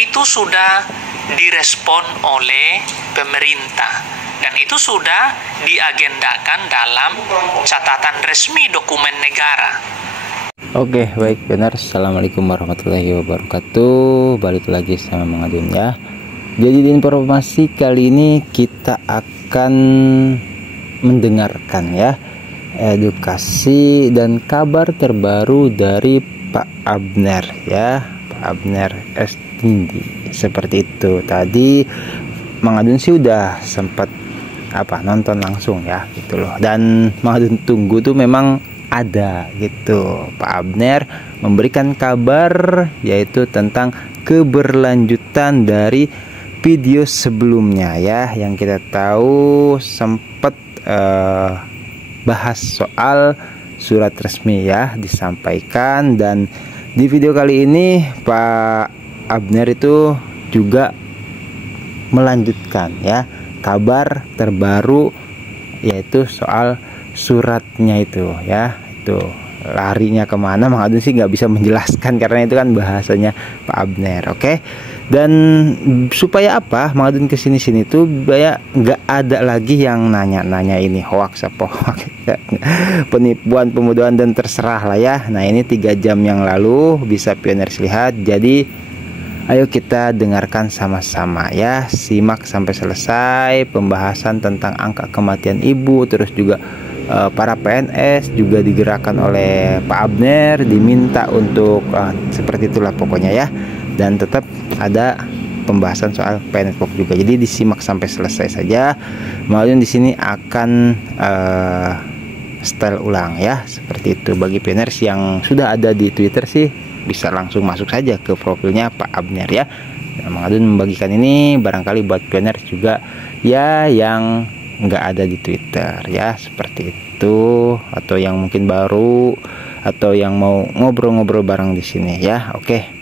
itu sudah direspon oleh pemerintah dan itu sudah diagendakan dalam catatan resmi dokumen negara. Oke, baik, benar. Assalamualaikum warahmatullahi wabarakatuh. Balik lagi sama Mang Adun ya. Jadi di informasi kali ini kita akan mendengarkan ya edukasi dan kabar terbaru dari Pak Abner ya, Pak Abner S. Tindi. Seperti itu. Tadi Mang Adun sih udah sempat nonton langsung ya gitu loh. Dan Mang Adun tunggu tuh memang ada gitu. Pak Abner memberikan kabar yaitu tentang keberlanjutan dari video sebelumnya ya, yang kita tahu sempat bahas soal surat resmi ya disampaikan, dan di video kali ini Pak Abner itu juga melanjutkan ya kabar terbaru yaitu soal suratnya itu ya. Itu larinya kemana Mang Adun sih nggak bisa menjelaskan karena itu kan bahasanya Pak Abner. Oke. Dan supaya apa Mang Adun kesini-sini tuh supaya nggak ada lagi yang nanya-nanya ini hoax apa hoax, penipuan, pemudahan dan terserah lah ya. Nah ini 3 jam yang lalu bisa Pioners lihat. Jadi ayo kita dengarkan sama-sama ya, simak sampai selesai pembahasan tentang angka kematian ibu, terus juga para PNS juga digerakkan oleh Pak Abner, diminta untuk seperti itulah pokoknya ya. Dan tetap ada pembahasan soal PNS juga. Jadi disimak sampai selesai saja. Maklum di sini akan style ulang ya, seperti itu. Bagi PNS yang sudah ada di Twitter sih bisa langsung masuk saja ke profilnya Pak Abner ya. Mang Adun membagikan ini barangkali buat PNS juga ya yang nggak ada di Twitter ya, seperti itu, atau yang mungkin baru atau yang mau ngobrol-ngobrol bareng di sini ya. Oke.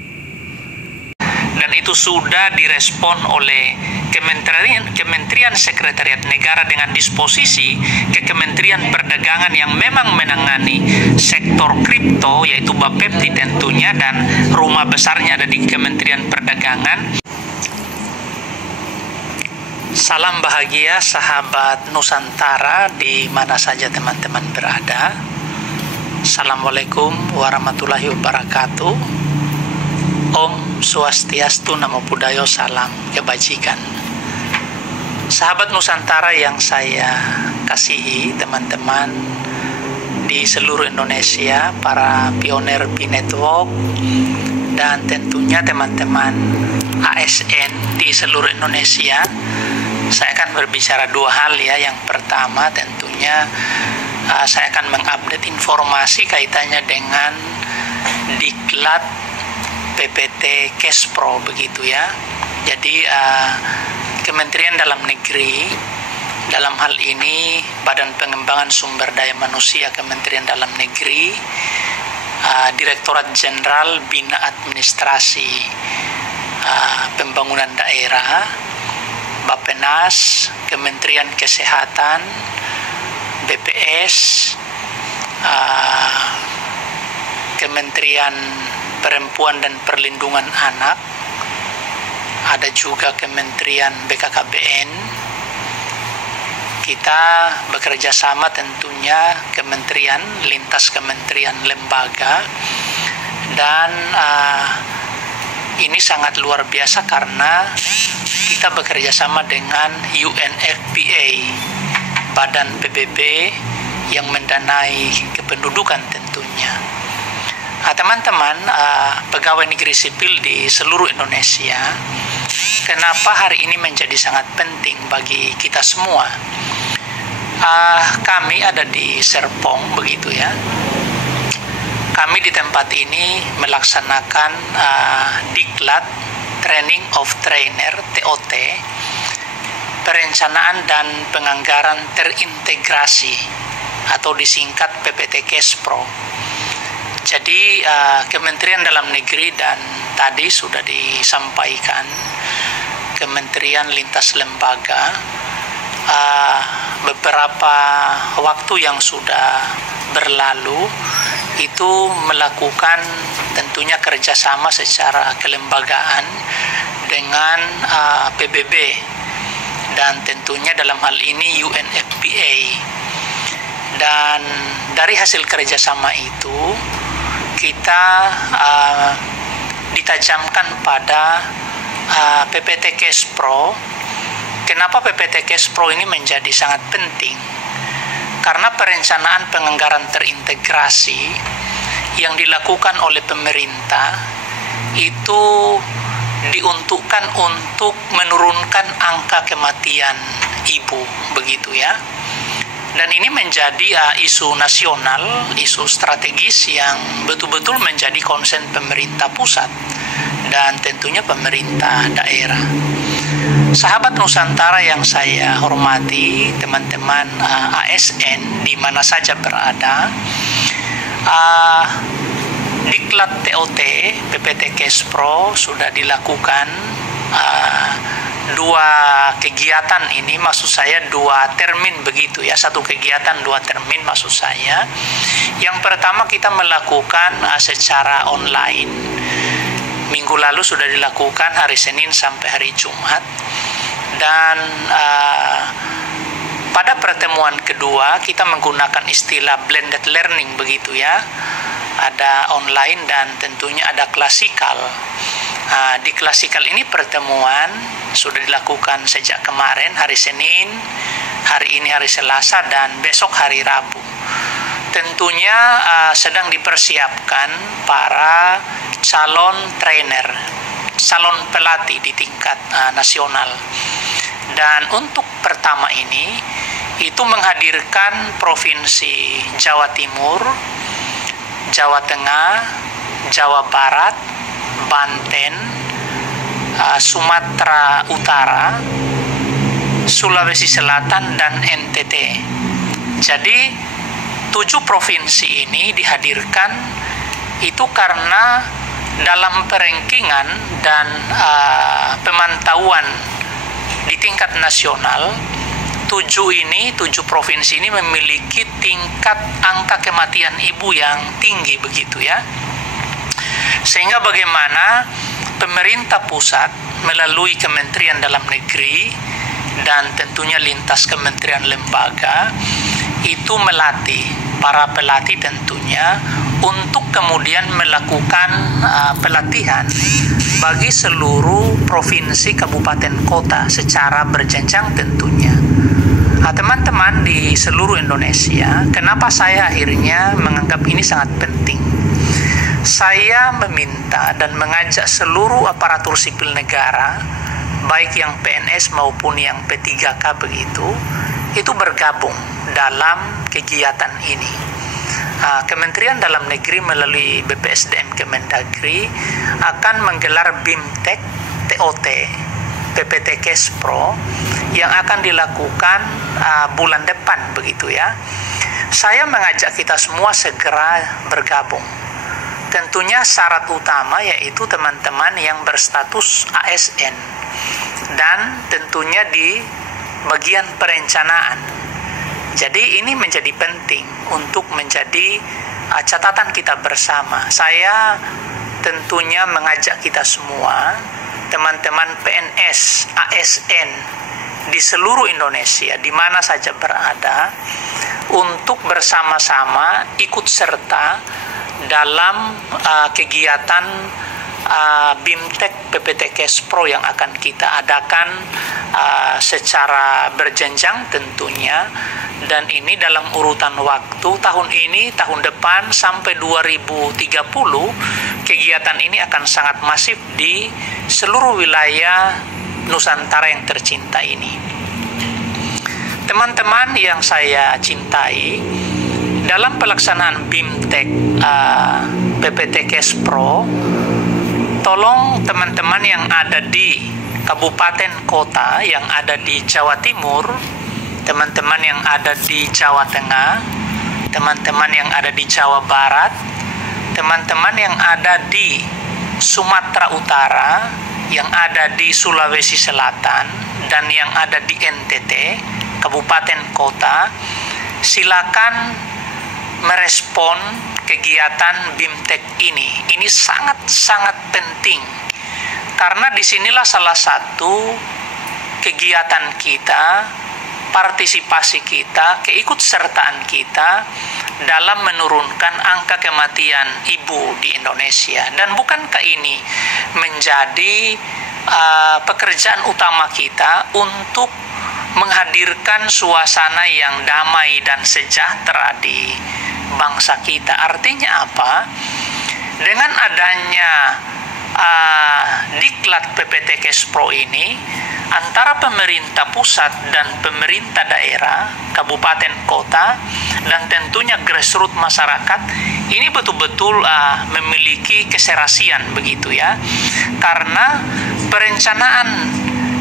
Dan itu sudah direspon oleh Kementerian Sekretariat Negara dengan disposisi ke Kementerian Perdagangan yang memang menangani sektor kripto, yaitu Bapepti tentunya, dan rumah besarnya ada di Kementerian Perdagangan. Salam bahagia sahabat Nusantara di mana saja teman-teman berada. Assalamualaikum warahmatullahi wabarakatuh. Om Swastiastu, Namo Buddhaya, salam kebajikan. Sahabat Nusantara yang saya kasihi, teman-teman di seluruh Indonesia, para pioner P-Network, dan tentunya teman-teman ASN di seluruh Indonesia. Saya akan berbicara 2 hal ya. Yang pertama tentunya saya akan mengupdate informasi kaitannya dengan diklat PPT Kespro begitu ya. Jadi Kementerian Dalam Negeri, dalam hal ini Badan Pengembangan Sumber Daya Manusia Kementerian Dalam Negeri, Direktorat Jenderal Bina Administrasi Pembangunan Daerah, Bappenas, Kementerian Kesehatan, BPS, Kementerian Perempuan dan Perlindungan Anak, ada juga Kementerian BKKBN. Kita bekerja sama tentunya kementerian, lintas kementerian, lembaga, dan ini sangat luar biasa karena kita bekerja sama dengan UNFPA, Badan PBB yang mendanai kependudukan tentunya. Teman-teman pegawai negeri sipil di seluruh Indonesia, kenapa hari ini menjadi sangat penting bagi kita semua? Kami ada di Serpong begitu ya. Kami di tempat ini melaksanakan diklat Training of Trainer TOT, perencanaan dan penganggaran terintegrasi atau disingkat PPT Kespro. Jadi Kementerian Dalam Negeri dan tadi sudah disampaikan Kementerian lintas lembaga beberapa waktu yang sudah berlalu itu melakukan tentunya kerjasama secara kelembagaan dengan PBB dan tentunya dalam hal ini UNFPA. Dan dari hasil kerjasama itu kita ditajamkan pada PPT Kespro. Kenapa PPT Kespro ini menjadi sangat penting? Karena perencanaan penganggaran terintegrasi yang dilakukan oleh pemerintah itu diuntukkan untuk menurunkan angka kematian ibu, begitu ya. Dan ini menjadi isu nasional, isu strategis yang betul-betul menjadi konsen pemerintah pusat dan tentunya pemerintah daerah. Sahabat Nusantara yang saya hormati, teman-teman ASN di mana saja berada, Diklat TOT PPT Kespro sudah dilakukan dua kegiatan ini, maksud saya dua termin begitu ya, satu kegiatan dua termin maksud saya. Yang pertama kita melakukan secara online. Minggu lalu sudah dilakukan hari Senin sampai hari Jumat. Dan pada pertemuan kedua kita menggunakan istilah blended learning begitu ya. Ada online dan tentunya ada klasikal. Di klasikal ini pertemuan sudah dilakukan sejak kemarin hari Senin, hari ini hari Selasa, dan besok hari Rabu. Tentunya sedang dipersiapkan para calon trainer, calon pelatih di tingkat nasional. Dan untuk pertama ini itu menghadirkan Provinsi Jawa Timur, Jawa Tengah, Jawa Barat, Banten, Sumatera Utara, Sulawesi Selatan, dan NTT. Jadi 7 provinsi ini dihadirkan itu karena dalam perankingan dan pemantauan di tingkat nasional, 7 provinsi ini memiliki tingkat angka kematian ibu yang tinggi begitu ya. Sehingga bagaimana pemerintah pusat melalui Kementerian Dalam Negeri dan tentunya lintas kementerian lembaga itu melatih para pelatih tentunya untuk kemudian melakukan pelatihan bagi seluruh provinsi, kabupaten, kota secara berjenjang tentunya. Teman-teman di seluruh Indonesia, kenapa saya akhirnya menganggap ini sangat penting? Saya meminta dan mengajak seluruh aparatur sipil negara, baik yang PNS maupun yang P3K begitu, itu bergabung dalam kegiatan ini. Kementerian Dalam Negeri melalui BPSDM Kemendagri akan menggelar BIMTEK TOT PPT Kespro yang akan dilakukan bulan depan begitu ya. Saya mengajak kita semua segera bergabung. Tentunya syarat utama yaitu teman-teman yang berstatus ASN dan tentunya di bagian perencanaan. Jadi ini menjadi penting untuk menjadi catatan kita bersama. Saya tentunya mengajak kita semua, teman-teman PNS, ASN di seluruh Indonesia, di mana saja berada, untuk bersama-sama ikut serta dalam kegiatan BIMTEK PPT Kespro yang akan kita adakan secara berjenjang tentunya. Dan ini dalam urutan waktu tahun ini, tahun depan sampai 2030 kegiatan ini akan sangat masif di seluruh wilayah Nusantara yang tercinta ini. Teman-teman yang saya cintai, dalam pelaksanaan BIMTEK PPT Kespro, tolong teman-teman yang ada di kabupaten kota yang ada di Jawa Timur, teman-teman yang ada di Jawa Tengah, teman-teman yang ada di Jawa Barat, teman-teman yang ada di Sumatera Utara, yang ada di Sulawesi Selatan, dan yang ada di NTT, kabupaten kota, silakan merespon kegiatan BIMTEK ini. Ini sangat-sangat penting Karena disinilah salah satu kegiatan kita, partisipasi kita, keikutsertaan kita dalam menurunkan angka kematian ibu di Indonesia. Dan bukankah ini menjadi pekerjaan utama kita untuk menghadirkan suasana yang damai dan sejahtera di bangsa kita? Artinya apa? Dengan adanya diklat PPT Kespro ini, antara pemerintah pusat dan pemerintah daerah, kabupaten, kota, dan tentunya grassroots masyarakat, ini betul-betul memiliki keserasian begitu ya. Karena perencanaan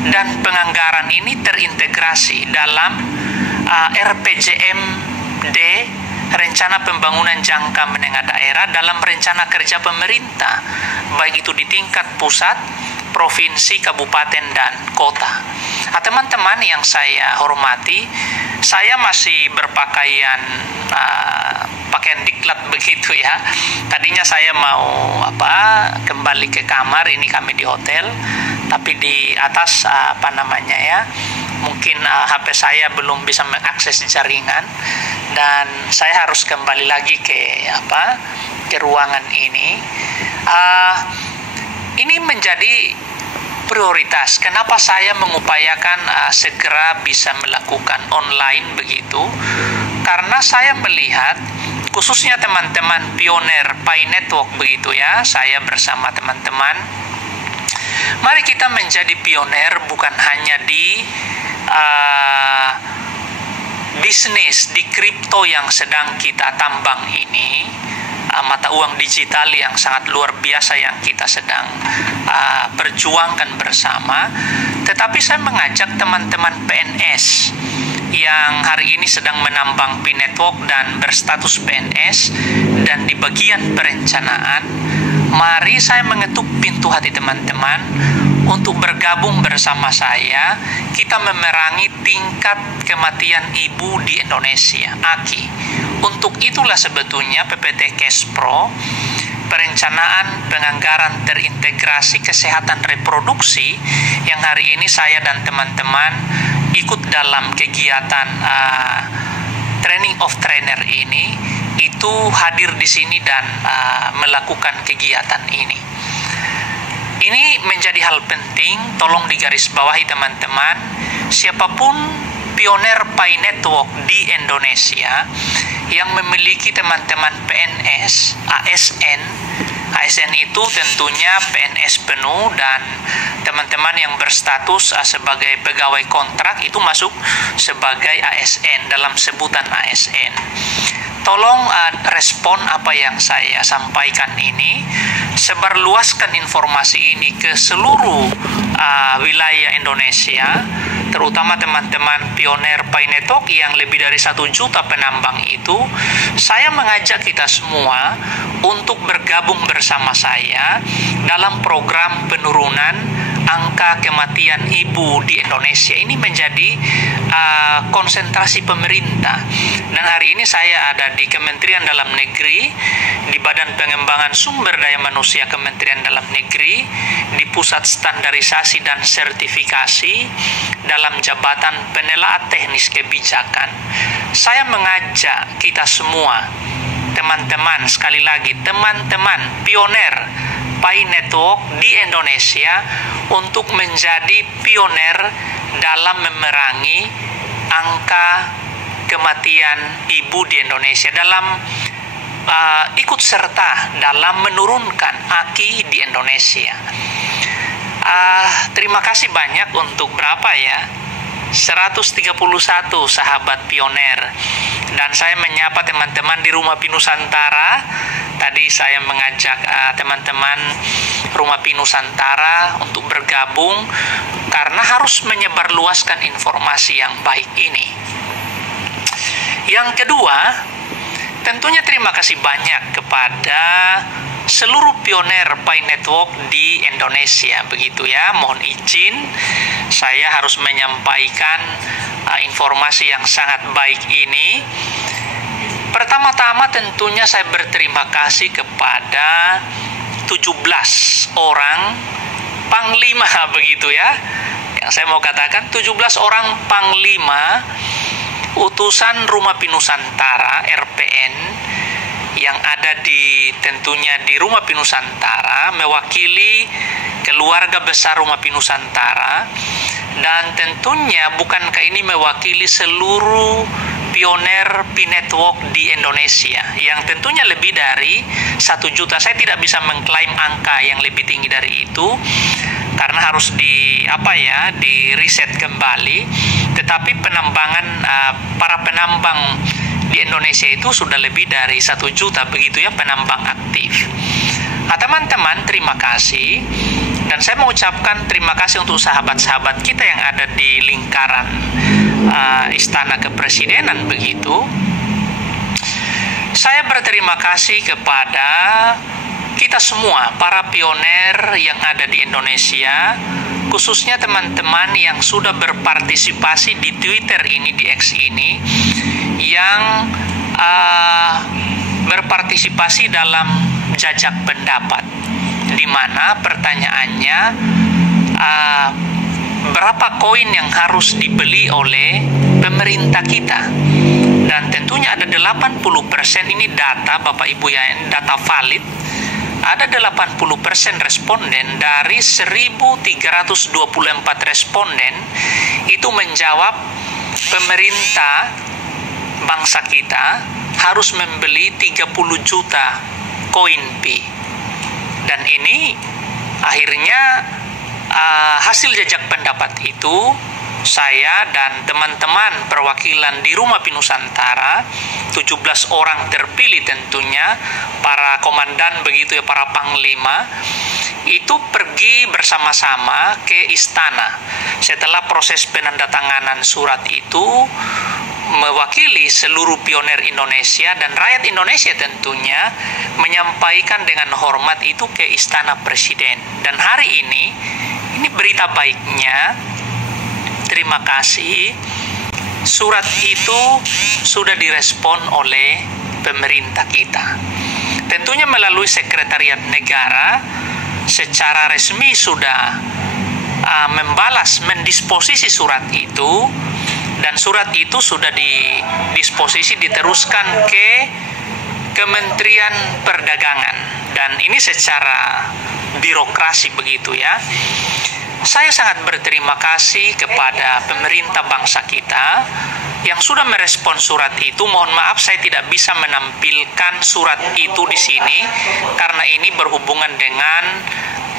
dan penganggaran ini terintegrasi dalam RPJMD, Rencana Pembangunan Jangka Menengah Daerah, dalam rencana kerja pemerintah, baik itu di tingkat pusat, provinsi, kabupaten, dan kota. Teman-teman yang saya hormati, saya masih berpakaian pakaian diklat begitu ya. Tadinya saya mau kembali ke kamar, ini kami di hotel, tapi di atas mungkin HP saya belum bisa mengakses jaringan, dan saya harus kembali lagi ke ruangan ini. Ini menjadi prioritas. Kenapa saya mengupayakan segera bisa melakukan online begitu? Karena saya melihat, khususnya teman-teman pioner Pi Network begitu ya, saya bersama teman-teman, mari kita menjadi pioner bukan hanya di bisnis di kripto yang sedang kita tambang ini, mata uang digital yang sangat luar biasa yang kita sedang perjuangkan bersama, tetapi saya mengajak teman-teman PNS yang hari ini sedang menambang Pi Network dan berstatus PNS dan di bagian perencanaan, mari saya mengetuk pintu hati teman-teman untuk bergabung bersama saya. Kita memerangi tingkat kematian ibu di Indonesia, AKI. Untuk itulah sebetulnya PPT Kespro, Perencanaan Penganggaran Terintegrasi Kesehatan Reproduksi, yang hari ini saya dan teman-teman ikut dalam kegiatan Training of Trainer ini, itu hadir di sini dan melakukan kegiatan ini. Ini menjadi hal penting, tolong digarisbawahi teman-teman. Siapapun pioner Pi Network di Indonesia yang memiliki teman-teman PNS, ASN itu tentunya PNS penuh, dan teman-teman yang berstatus sebagai pegawai kontrak itu masuk sebagai ASN dalam sebutan ASN. Tolong respon apa yang saya sampaikan ini, sebarluaskan informasi ini ke seluruh wilayah Indonesia, terutama teman-teman pioner Pi Network yang lebih dari 1 juta penambang itu. Saya mengajak kita semua untuk bergabung bersama saya dalam program penurunan angka kematian ibu di Indonesia. Ini menjadi konsentrasi pemerintah. Dan hari ini saya ada di Kementerian Dalam Negeri, di Badan Pengembangan Sumber Daya Manusia Kementerian Dalam Negeri, di Pusat Standarisasi dan Sertifikasi dalam Jabatan Penelaah Teknis Kebijakan. Saya mengajak kita semua, teman-teman, sekali lagi, teman-teman pioner Pi Network di Indonesia, untuk menjadi pioner dalam memerangi angka kematian ibu di Indonesia, dalam ikut serta dalam menurunkan AKI di Indonesia. Terima kasih banyak untuk 131 sahabat pioner, dan saya menyapa teman-teman di Rumah Pi Nusantara. Tadi saya mengajak teman-teman Rumah Pi Nusantara untuk bergabung karena harus menyebarluaskan informasi yang baik ini. Yang kedua, tentunya terima kasih banyak kepada seluruh pioner Pi Network di Indonesia begitu ya. Mohon izin saya harus menyampaikan informasi yang sangat baik ini. Pertama-tama tentunya saya berterima kasih kepada 17 orang panglima begitu ya. Yang saya mau katakan 17 orang panglima utusan Rumah Nusantara RPN yang ada tentunya di Rumah Nusantara mewakili keluarga besar Rumah Nusantara, dan tentunya bukankah ini mewakili seluruh pioner P-Network di Indonesia yang tentunya lebih dari 1 juta. Saya tidak bisa mengklaim angka yang lebih tinggi dari itu karena harus di riset kembali, tetapi para penambang di Indonesia itu sudah lebih dari 1 juta begitu ya, penambang aktif. Teman-teman, terima kasih, dan saya mengucapkan terima kasih untuk sahabat-sahabat kita yang ada di lingkaran Istana Kepresidenan begitu. Saya berterima kasih kepada kita semua, para pioner yang ada di Indonesia, khususnya teman-teman yang sudah berpartisipasi di Twitter ini, di X ini, yang berpartisipasi dalam jajak pendapat, di mana pertanyaannya berapa koin yang harus dibeli oleh pemerintah kita. Dan tentunya ada 80%, ini data Bapak Ibu ya, data valid. Ada 80% responden dari 1.324 responden itu menjawab pemerintah bangsa kita harus membeli 30 juta koin P. Dan ini akhirnya hasil jajak pendapat itu, saya dan teman-teman perwakilan di Rumah Nusantara, 17 orang terpilih tentunya, para komandan begitu ya, para panglima, itu pergi bersama-sama ke istana. Setelah proses penandatanganan surat itu, mewakili seluruh pioner Indonesia dan rakyat Indonesia tentunya, menyampaikan dengan hormat itu ke Istana Presiden. Dan hari ini berita baiknya, terima kasih, surat itu sudah direspon oleh pemerintah kita. Tentunya melalui Sekretariat Negara secara resmi sudah mendisposisi surat itu, dan surat itu sudah diteruskan ke Kementerian Perdagangan, dan ini secara birokrasi begitu ya. Saya sangat berterima kasih kepada pemerintah bangsa kita yang sudah merespon surat itu. Mohon maaf saya tidak bisa menampilkan surat itu di sini karena ini berhubungan dengan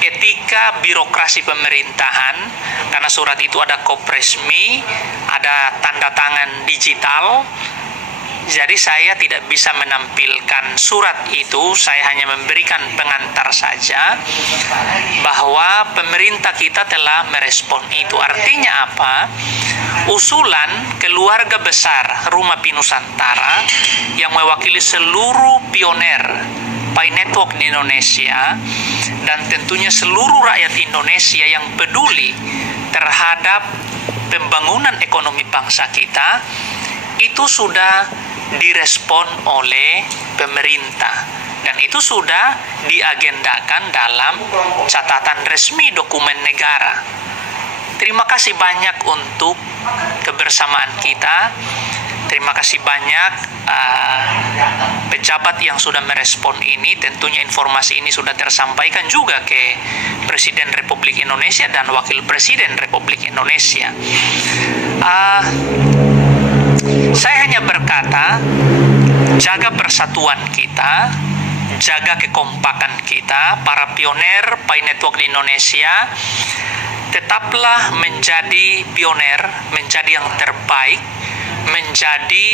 etika birokrasi pemerintahan, karena surat itu ada kop resmi, ada tanda tangan digital. Jadi saya tidak bisa menampilkan surat itu, saya hanya memberikan pengantar saja bahwa pemerintah kita telah merespon itu. Artinya apa? Usulan keluarga besar Rumah Nusantara yang mewakili seluruh pioner P-Network di Indonesia dan tentunya seluruh rakyat Indonesia yang peduli terhadap pembangunan ekonomi bangsa kita, itu sudah direspon oleh pemerintah, dan itu sudah diagendakan dalam catatan resmi dokumen negara. Terima kasih banyak untuk kebersamaan kita. Terima kasih banyak pejabat yang sudah merespon ini. Tentunya informasi ini sudah tersampaikan juga ke Presiden Republik Indonesia dan Wakil Presiden Republik Indonesia. Saya hanya berkata, jaga persatuan kita, jaga kekompakan kita, para pioner P-Network di Indonesia, tetaplah menjadi pioner, menjadi yang terbaik, menjadi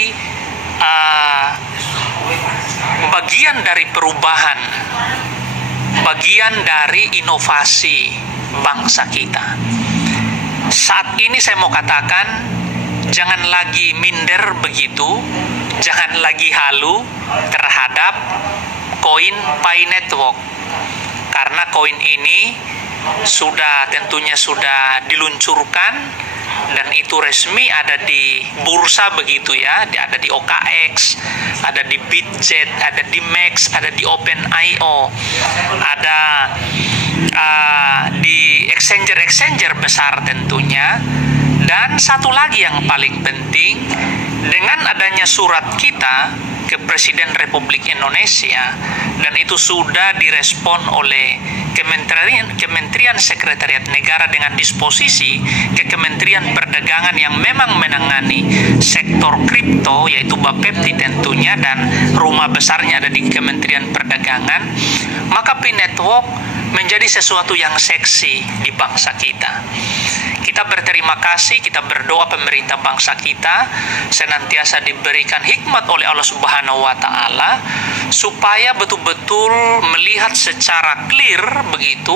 bagian dari perubahan, bagian dari inovasi bangsa kita. Saat ini saya mau katakan, jangan lagi minder begitu, jangan lagi halu terhadap koin P-Network, karena koin ini tentunya sudah diluncurkan dan itu resmi ada di bursa begitu ya, ada di OKX, ada di Bitget, ada di Max, ada di OpenIO, ada di exchanger besar tentunya. Dan satu lagi yang paling penting, dengan adanya surat kita ke Presiden Republik Indonesia, dan itu sudah direspon oleh Kementerian Sekretariat Negara dengan disposisi ke Kementerian Perdagangan yang memang menangani sektor kripto, yaitu Bapepti tentunya, dan rumah besarnya ada di Kementerian Perdagangan, maka P-Network menjadi sesuatu yang seksi di bangsa kita. Kita berterima kasih, kita berdoa pemerintah bangsa kita senantiasa diberikan hikmat oleh Allah Subhanahu wa Ta'ala, supaya betul-betul melihat secara clear begitu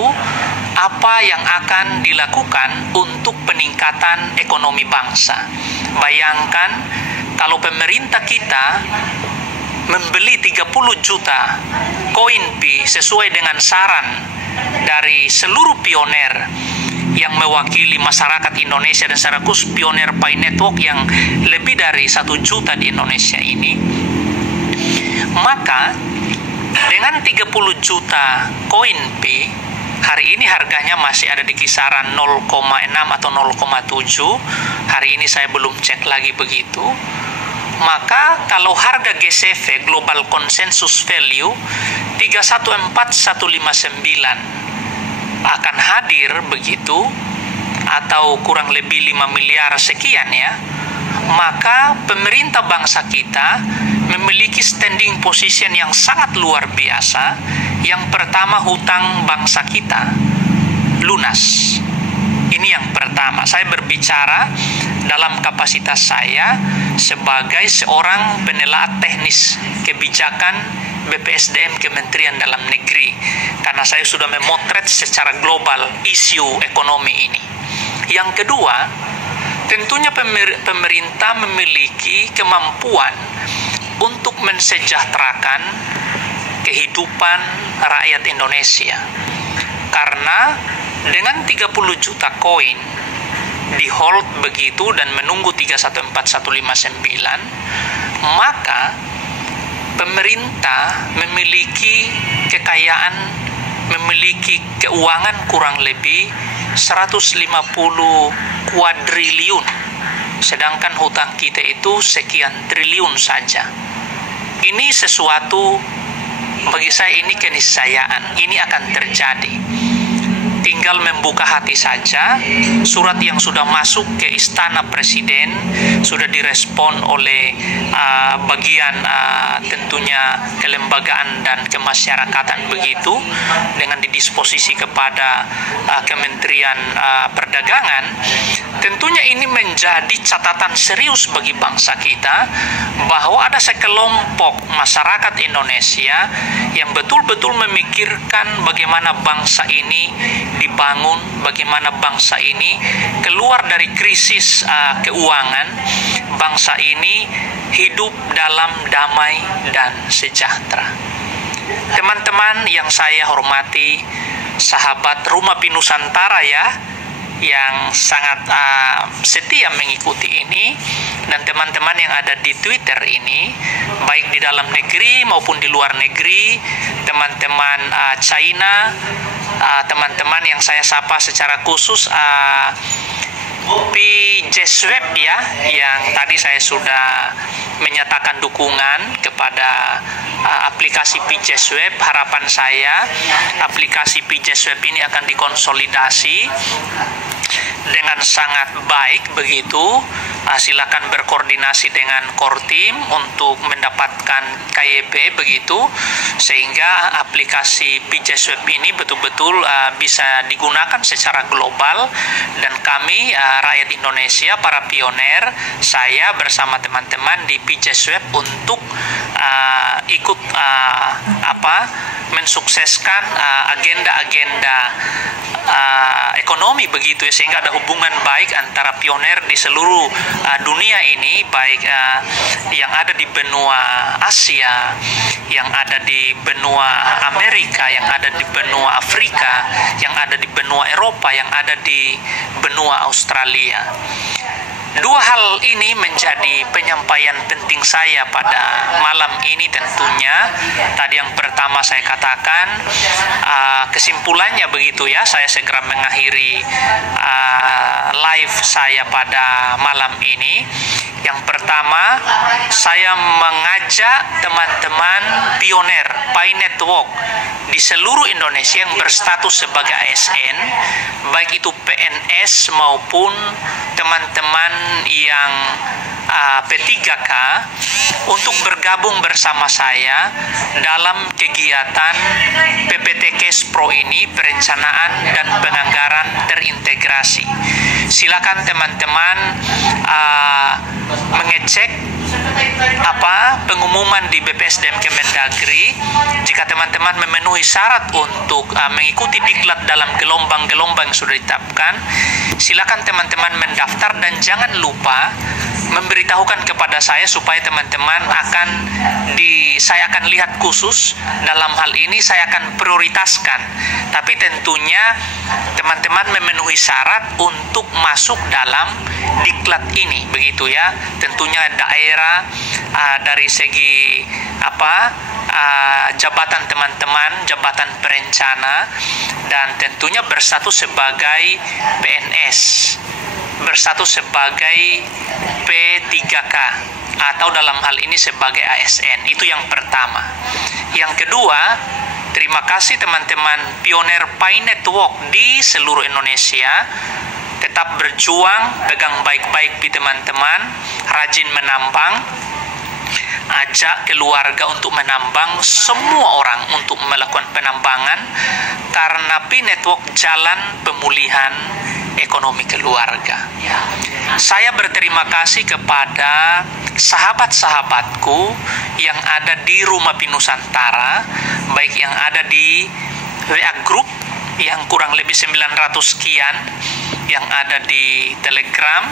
apa yang akan dilakukan untuk peningkatan ekonomi bangsa. Bayangkan kalau pemerintah kita membeli 30 juta koin Pi sesuai dengan saran dari seluruh pioner yang mewakili masyarakat Indonesia, dan secara khusus pioner P-Network yang lebih dari 1 juta di Indonesia ini, maka dengan 30 juta koin Pi, hari ini harganya masih ada di kisaran 0,6 atau 0,7. Hari ini saya belum cek lagi begitu. Maka kalau harga GCV Global Consensus Value 314159 akan hadir begitu, atau kurang lebih 5 miliar sekian ya, maka pemerintah bangsa kita memiliki standing position yang sangat luar biasa. Yang pertama, hutang bangsa kita lunas. Ini yang pertama. Saya berbicara dalam kapasitas saya sebagai seorang penelaah teknis kebijakan BPSDM Kementerian Dalam Negeri, karena saya sudah memotret secara global isu ekonomi ini. Yang kedua, tentunya pemerintah memiliki kemampuan untuk mensejahterakan kehidupan rakyat Indonesia, karena dengan 30 juta koin di hold begitu dan menunggu 314159, maka pemerintah memiliki kekayaan, memiliki keuangan kurang lebih 150 kuadriliun, sedangkan hutang kita itu sekian triliun saja. Ini sesuatu, bagi saya ini keniscayaan, ini akan terjadi. Tinggal membuka hati saja. Surat yang sudah masuk ke Istana Presiden sudah direspon oleh bagian tentunya kelembagaan dan kemasyarakatan begitu, dengan didisposisi kepada Kementerian Perdagangan. Tentunya ini menjadi catatan serius bagi bangsa kita, bahwa ada sekelompok masyarakat Indonesia yang betul-betul memikirkan bagaimana bangsa ini dibangun, bagaimana bangsa ini keluar dari krisis keuangan, bangsa ini hidup dalam damai dan sejahtera. Teman-teman yang saya hormati, sahabat Rumah Pi Nusantara ya, yang sangat setia mengikuti ini, dan teman-teman yang ada di Twitter ini, baik di dalam negeri maupun di luar negeri, teman-teman China, teman-teman yang saya sapa secara khusus PJSwap ya, yang tadi saya sudah menyatakan dukungan kepada aplikasi PJSwap. Harapan saya aplikasi PJSwap ini akan dikonsolidasi dengan sangat baik begitu. Silakan berkoordinasi dengan core team untuk mendapatkan KYP begitu, sehingga aplikasi PJSwap ini betul-betul bisa digunakan secara global. Dan kami rakyat Indonesia, para pioner, saya bersama teman-teman di PJSwap untuk ikut mensukseskan agenda-agenda ekonomi begitu ya, sehingga ada hubungan baik antara pioner di seluruh dunia ini, baik yang ada di benua Asia, yang ada di benua Amerika, yang ada di benua Afrika, yang ada di benua Eropa, yang ada di benua Australia. Dua hal ini menjadi penyampaian penting saya pada malam ini tentunya. Tadi yang pertama saya katakan, kesimpulannya begitu ya, saya segera mengakhiri live saya pada malam ini. Yang pertama, saya mengajak teman-teman pioner Pi Network di seluruh Indonesia yang berstatus sebagai ASN, baik itu PNS maupun teman-teman yang P3K, untuk bergabung bersama saya dalam kegiatan PPTKes Pro ini, perencanaan dan penganggaran terintegrasi. Silakan teman-teman mengecek pengumuman di BPSDM Kemendagri. Jika teman-teman memenuhi syarat untuk mengikuti diklat dalam gelombang-gelombang yang sudah ditetapkan, silakan teman-teman mendaftar dan jangan lupa memberitahukan kepada saya supaya teman-teman saya akan lihat khusus dalam hal ini, saya akan prioritaskan. Tapi tentunya teman-teman memenuhi syarat untuk masuk dalam diklat ini, begitu ya. Tentunya daerah dari segi jabatan teman-teman, jabatan perencana, dan tentunya berstatus sebagai PNS, berstatus sebagai P3K, atau dalam hal ini sebagai ASN. Itu yang pertama. Yang kedua, terima kasih teman-teman pioner Pi Network di seluruh Indonesia. Tetap berjuang, pegang baik-baik teman-teman, rajin menambang, ajak keluarga untuk menambang, semua orang untuk melakukan penambangan, karena Pi Network jalan pemulihan ekonomi keluarga. Saya berterima kasih kepada sahabat-sahabatku yang ada di Rumah Pi Nusantara, baik yang ada di WA Group yang kurang lebih 900 sekian, yang ada di Telegram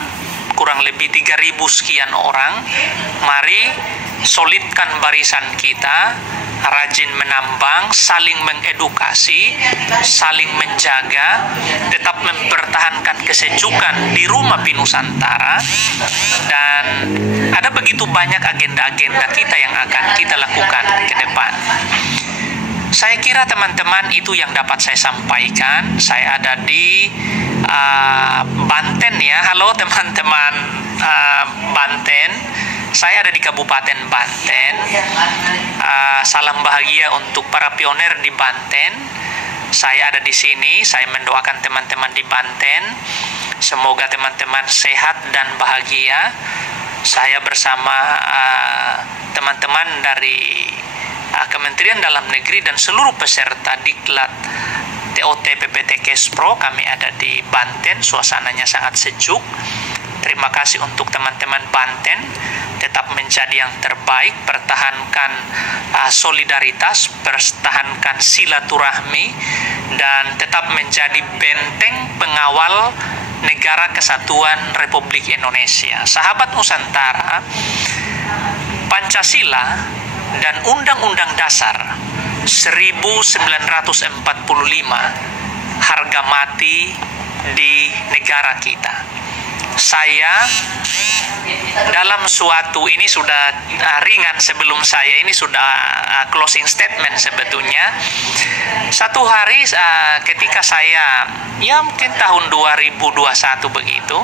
kurang lebih 3.000 sekian orang. Mari solidkan barisan kita, rajin menambang, saling mengedukasi, saling menjaga, tetap mempertahankan kesejukan di Rumah Pi Nusantara. Dan ada begitu banyak agenda-agenda kita yang akan kita lakukan ke depan. Saya kira teman-teman itu yang dapat saya sampaikan. Saya ada di Banten ya. Halo teman-teman Banten. Saya ada di Kabupaten Banten. Salam bahagia untuk para pioner di Banten. Saya ada di sini. Saya mendoakan teman-teman di Banten. Semoga teman-teman sehat dan bahagia. Saya bersama teman-teman dari Kementerian Dalam Negeri dan seluruh peserta diklat TOT PPTKes Pro, kami ada di Banten. Suasananya sangat sejuk. Terima kasih untuk teman-teman Banten. Tetap menjadi yang terbaik, pertahankan solidaritas, pertahankan silaturahmi, dan tetap menjadi benteng pengawal negara kesatuan Republik Indonesia. Sahabat Nusantara, Pancasila dan Undang-Undang Dasar 1945 harga mati di negara kita. Saya dalam suatu, ini sudah ringan sebelum saya, ini sudah closing statement sebetulnya. Satu hari ketika saya, ya mungkin tahun 2021 begitu,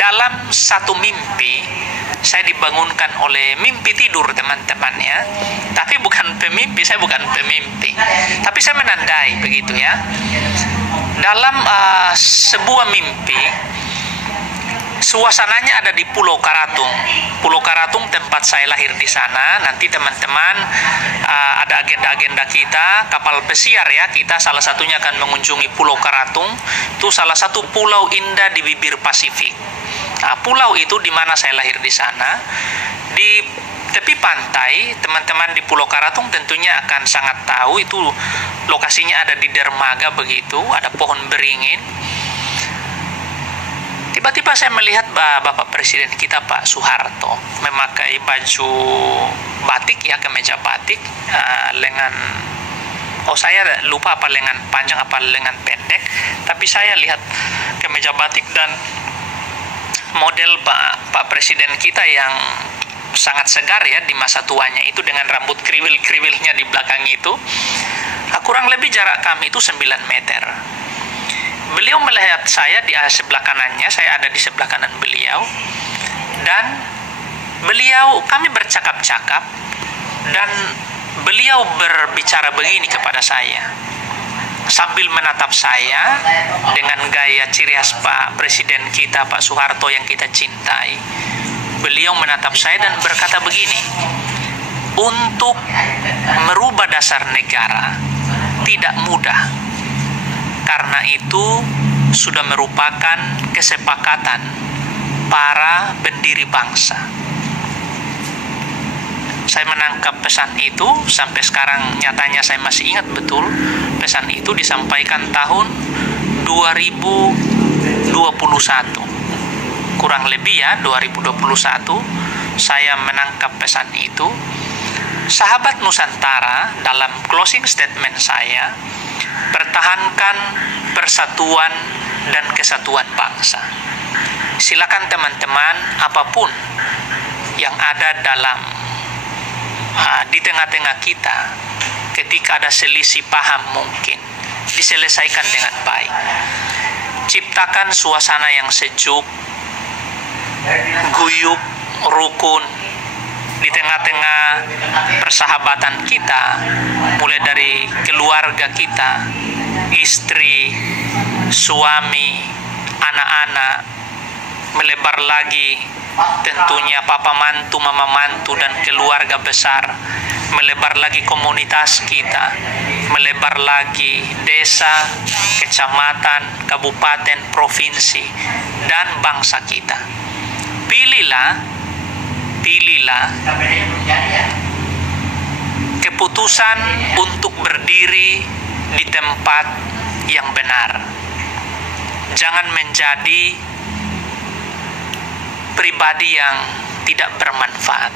dalam satu mimpi, saya dibangunkan oleh mimpi tidur teman-teman ya. Tapi bukan pemimpi, saya bukan pemimpi. Tapi saya menandai begitu ya. Dalam sebuah mimpi, suasananya ada di Pulau Karatung. Pulau Karatung tempat saya lahir di sana. Nanti teman-teman ada agenda-agenda kita, kapal pesiar ya. Kita salah satunya akan mengunjungi Pulau Karatung. Itu salah satu pulau indah di bibir Pasifik. Nah, pulau itu di mana saya lahir di sana. Di tepi pantai, teman-teman di Pulau Karatung tentunya akan sangat tahu itu lokasinya ada di dermaga begitu, ada pohon beringin. Tiba-tiba saya melihat Bapak Presiden kita Pak Soeharto memakai baju batik ya, kemeja batik, lengan, saya lupa apa lengan panjang apa lengan pendek, tapi saya lihat kemeja batik dan model Pak Presiden kita yang sangat segar ya di masa tuanya itu, dengan rambut kriwil-kriwilnya di belakang itu. Kurang lebih jarak kami itu 9 meter. Beliau melihat saya di sebelah kanannya, saya ada di sebelah kanan beliau, dan kami bercakap-cakap, dan beliau berbicara begini kepada saya sambil menatap saya dengan gaya ciri khas Pak Presiden kita, Pak Soeharto yang kita cintai. Beliau menatap saya dan berkata begini, untuk merubah dasar negara tidak mudah, karena itu sudah merupakan kesepakatan para pendiri bangsa. Saya menangkap pesan itu sampai sekarang, nyatanya saya masih ingat betul. Pesan itu disampaikan tahun 2021. Kurang lebih ya, 2021 saya menangkap pesan itu. Sahabat Nusantara, dalam closing statement saya, pertahankan persatuan dan kesatuan bangsa. Silakan teman-teman, apapun yang ada di tengah-tengah kita, ketika ada selisih paham mungkin diselesaikan dengan baik. Ciptakan suasana yang sejuk, guyup, rukun di tengah-tengah persahabatan kita, mulai dari keluarga kita, istri, suami, anak-anak, melebar lagi tentunya papa mantu, mama mantu, dan keluarga besar, melebar lagi komunitas kita, melebar lagi desa, kecamatan, kabupaten, provinsi, dan bangsa kita. Pilihlah keputusan untuk berdiri di tempat yang benar. Jangan menjadi pribadi yang tidak bermanfaat.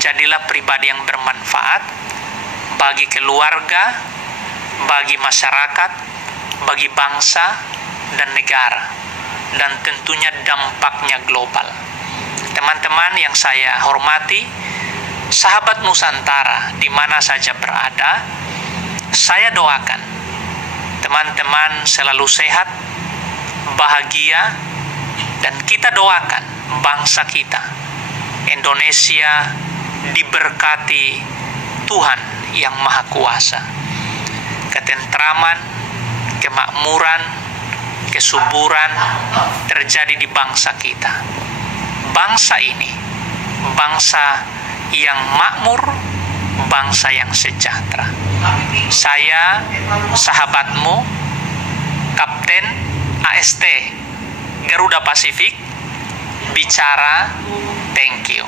Jadilah pribadi yang bermanfaat bagi keluarga, bagi masyarakat, bagi bangsa dan negara, dan tentunya dampaknya global. Teman-teman yang saya hormati, sahabat Nusantara di mana saja berada, saya doakan teman-teman selalu sehat, bahagia, dan kita doakan bangsa kita, Indonesia, diberkati Tuhan yang Maha Kuasa. Ketentraman, kemakmuran, kesuburan terjadi di bangsa kita. Bangsa ini, bangsa yang makmur, bangsa yang sejahtera. Saya, sahabatmu, Kapten AST Garuda Pasifik, bicara thank you.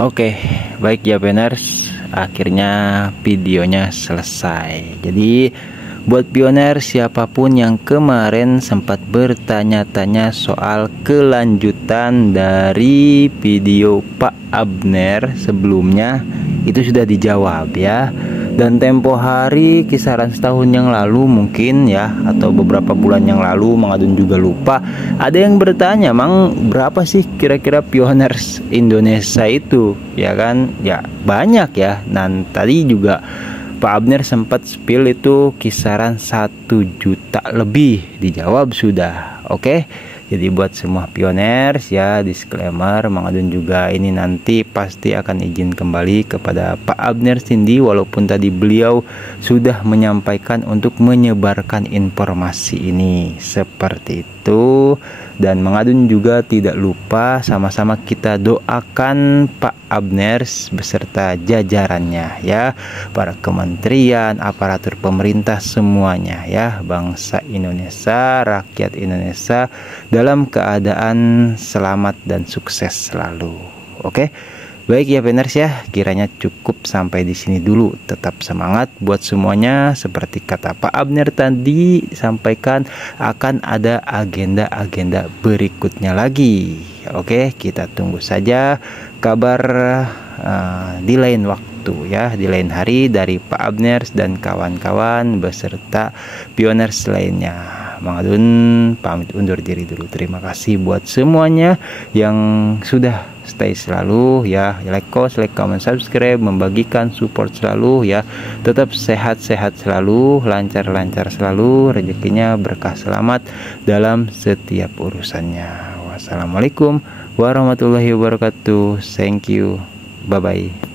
Oke, baik ya Pioners, akhirnya videonya selesai. Jadi buat pioner siapapun yang kemarin sempat bertanya-tanya soal kelanjutan dari video Pak Abner sebelumnya, itu sudah dijawab ya. Dan tempo hari kisaran setahun yang lalu mungkin ya, atau beberapa bulan yang lalu, Mang Adun juga lupa, ada yang bertanya, Mang, berapa sih kira-kira pioners Indonesia itu, ya kan? Ya banyak ya. Dan tadi juga Pak Abner sempat spill itu kisaran 1 juta lebih, dijawab sudah. Oke. Jadi buat semua pioners ya, disclaimer, Mang Adun juga ini nanti pasti akan izin kembali kepada Pak Abner Cindy, walaupun tadi beliau sudah menyampaikan untuk menyebarkan informasi ini seperti itu. Dan Mang Adun juga tidak lupa sama-sama kita doakan Pak Abner beserta jajarannya ya, para kementerian, aparatur pemerintah semuanya ya, bangsa Indonesia, rakyat Indonesia dalam keadaan selamat dan sukses selalu. Oke. Baik ya Pioners ya, kiranya cukup sampai di sini dulu. Tetap semangat buat semuanya. Seperti kata Pak Abner tadi sampaikan, akan ada agenda-agenda berikutnya lagi. Oke, kita tunggu saja kabar di lain waktu. waktu ya, di lain hari dari Pak Abner dan kawan-kawan beserta pioners lainnya. Mang Adun pamit undur diri dulu. Terima kasih buat semuanya yang sudah stay selalu ya, like, comment, subscribe, membagikan, support selalu ya. Tetap sehat-sehat selalu, lancar-lancar selalu, rezekinya berkah, selamat dalam setiap urusannya. Wassalamualaikum warahmatullahi wabarakatuh. Thank you. Bye bye.